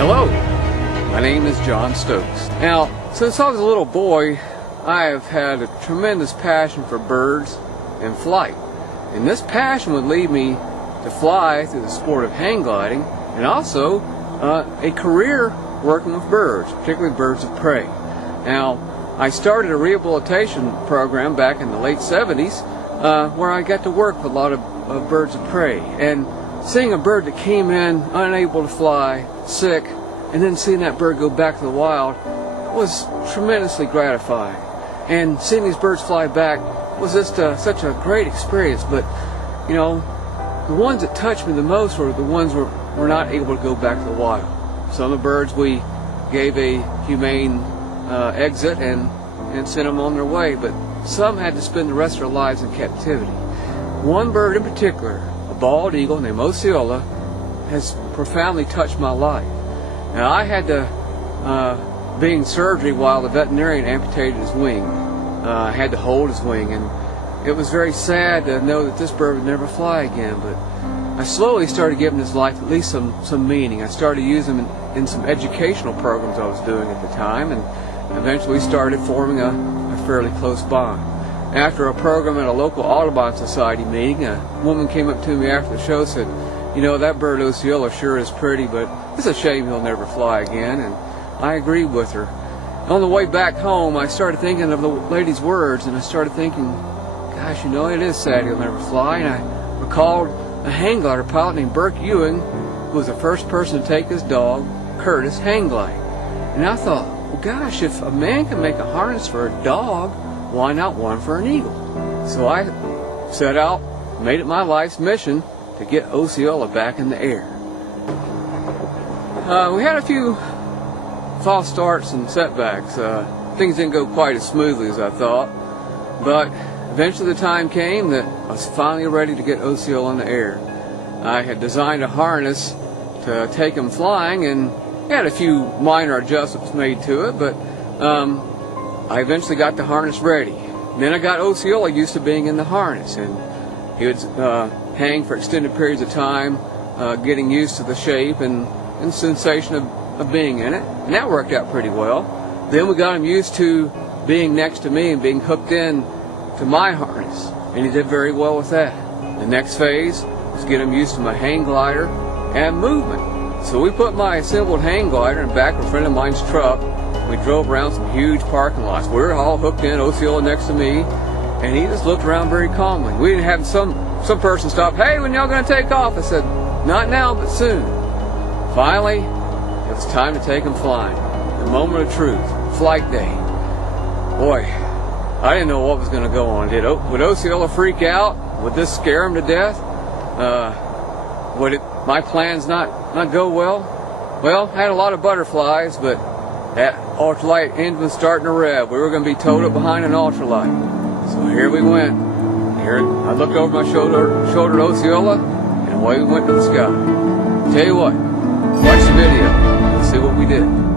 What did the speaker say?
Hello, my name is John Stokes. Now, since I was a little boy, I have had a tremendous passion for birds and flight. And this passion would lead me to fly through the sport of hang gliding, and also a career working with birds, particularly birds of prey. Now, I started a rehabilitation program back in the late 70s where I got to work with a lot of birds of prey. And seeing a bird that came in unable to fly, sick, and then seeing that bird go back to the wild was tremendously gratifying. And seeing these birds fly back was just such a great experience. But, you know, the ones that touched me the most were the ones who were not able to go back to the wild. Some of the birds we gave a humane exit and sent them on their way, but some had to spend the rest of their lives in captivity. One bird in particular, a bald eagle named Osceola, has profoundly touched my life. Now, I had to be in surgery while the veterinarian amputated his wing. I had to hold his wing, and it was very sad to know that this bird would never fly again, but I slowly started giving his life at least some meaning. I started using him in some educational programs I was doing at the time, and eventually started forming a fairly close bond. After a program at a local Audubon Society meeting, a woman came up to me after the show and said, "You know, that bird Osceola sure is pretty, but it's a shame he'll never fly again." And I agreed with her. On the way back home, I started thinking of the lady's words, and I started thinking, gosh, you know, it is sad he'll never fly. And I recalled a hang glider pilot named Burke Ewing, who was the first person to take his dog, Curtis, hang gliding. And I thought, well, gosh, if a man can make a harness for a dog, why not one for an eagle? So I set out, made it my life's mission to get Osceola back in the air. We had a few false starts and setbacks. Things didn't go quite as smoothly as I thought, but eventually the time came that I was finally ready to get Osceola in the air. I had designed a harness to take him flying, and had a few minor adjustments made to it, but I eventually got the harness ready. Then I got Osceola used to being in the harness, and he would hang for extended periods of time, getting used to the shape and sensation of being in it, and that worked out pretty well. Then we got him used to being next to me and being hooked in to my harness, and he did very well with that. The next phase was get him used to my hang glider and movement. So we put my assembled hang glider in the back of a friend of mine's truck. We drove around some huge parking lots. We were all hooked in, Osceola next to me, and he just looked around very calmly. We didn't have some person stop, "Hey, when y'all gonna take off?" I said, "Not now, but soon." Finally, it was time to take him flying. The moment of truth, flight day. Boy, I didn't know what was going to go on. Would Osceola freak out? Would this scare him to death? Would my plans not go well? Well, I had a lot of butterflies, but that ultralight engine was starting to rev. We were going to be towed up behind an ultralight. So here we went. Here, I looked over my shoulder at Osceola, and away we went to the sky. Tell you what, watch the video. Let's see what we did.